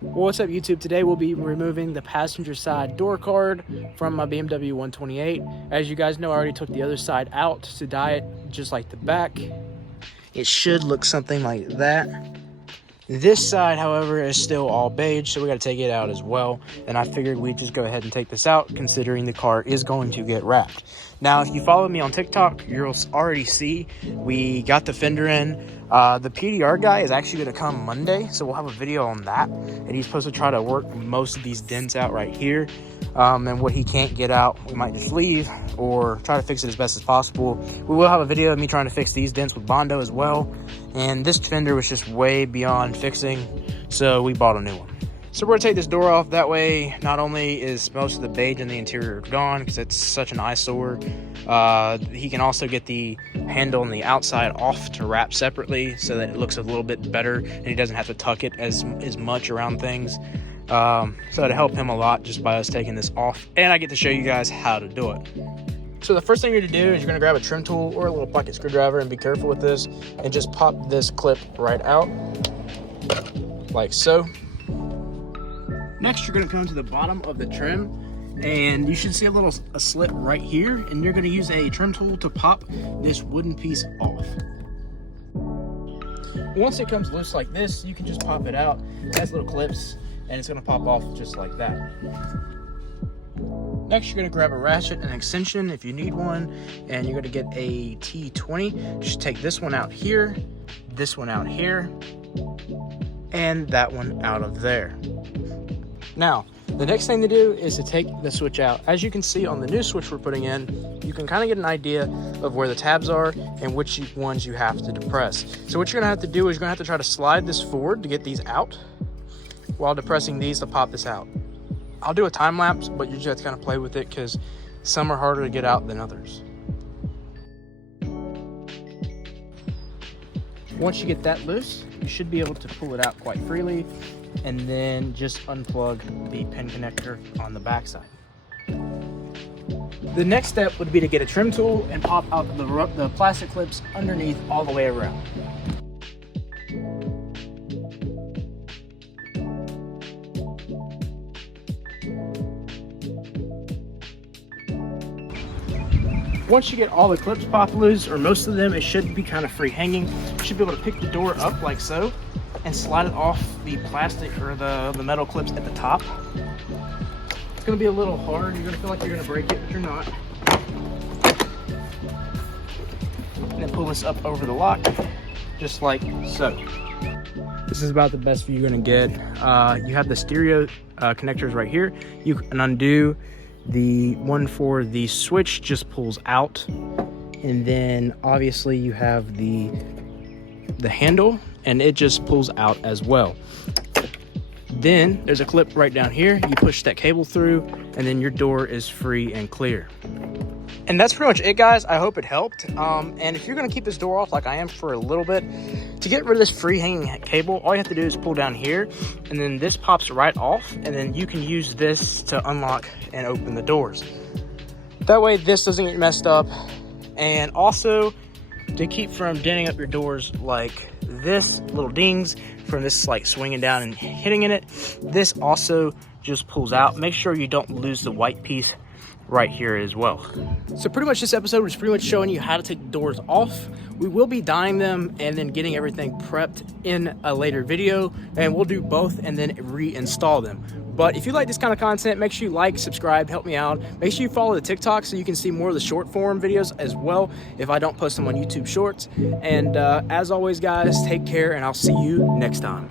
What's up, YouTube? Today we'll be removing the passenger side door card from my BMW 128. As you guys know, I already took the other side out to dye it just like the back. It should look something like that. This side, however, is still all beige, so we got to take it out as well. And I figured we'd just go ahead and take this out, considering the car is going to get wrapped. Now, if you follow me on TikTok, you'll already see we got the fender in. The PDR guy is actually going to come Monday, so we'll have a video on that. And he's supposed to try to work most of these dents out right here. And what he can't get out, we might just leave or try to fix it as best as possible. We will have a video of me trying to fix these dents with Bondo as well. And this fender was just way beyond fixing, so we bought a new one. So we're gonna take this door off. That way, not only is most of the beige in the interior gone, because it's such an eyesore, he can also get the handle on the outside off to wrap separately so that it looks a little bit better and he doesn't have to tuck it as much around things. So it'll help him a lot just by us taking this off, and I get to show you guys how to do it. So the first thing you're gonna do is you're gonna grab a trim tool or a little pocket screwdriver, and be careful with this, and just pop this clip right out, like so. Next, you're gonna come to the bottom of the trim, and you should see a slit right here, and you're gonna use a trim tool to pop this wooden piece off. Once it comes loose like this, you can just pop it out. It has little clips, and it's gonna pop off just like that. Next, you're gonna grab a ratchet and extension if you need one, and you're gonna get a T20. Just take this one out here, this one out here, and that one out of there. Now, the next thing to do is to take the switch out. As you can see on the new switch we're putting in, you can kind of get an idea of where the tabs are and which ones you have to depress. So what you're gonna have to do is you're gonna have to try to slide this forward to get these out, while depressing these to pop this out. I'll do a time lapse, but you just have to kind of play with it because some are harder to get out than others. Once you get that loose, you should be able to pull it out quite freely, and then just unplug the pin connector on the back side. The next step would be to get a trim tool and pop out the plastic clips underneath all the way around. Once you get all the clips popped loose, or most of them, it should be kind of free hanging. You should be able to pick the door up like so and slide it off the plastic or the metal clips at the top. It's gonna be a little hard. You're gonna feel like you're gonna break it, but you're not. And then pull this up over the lock, just like so. This is about the best view you're gonna get. You have the stereo connectors right here. You can undo the one for the switch, just pulls out, and then obviously you have the handle, and it just pulls out as well. Then there's a clip right down here. You push that cable through, and then your door is free and clear. And that's pretty much it, guys. I hope it helped. And if you're gonna keep this door off like I am for a little bit, to get rid of this free hanging cable, all you have to do is pull down here, and then this pops right off, and then you can use this to unlock and open the doors. That way this doesn't get messed up. And also, to keep from denting up your doors like this, little dings from this like swinging down and hitting in it, this also just pulls out. Make sure you don't lose the white piece right here as well. So pretty much this episode was pretty much showing you how to take the doors off. We will be dyeing them and then getting everything prepped in a later video, and we'll do both and then reinstall them. But if you like this kind of content, make sure you like, subscribe, help me out. Make sure you follow the TikTok so you can see more of the short form videos as well if I don't post them on YouTube Shorts. And as always, guys, take care, and I'll see you next time.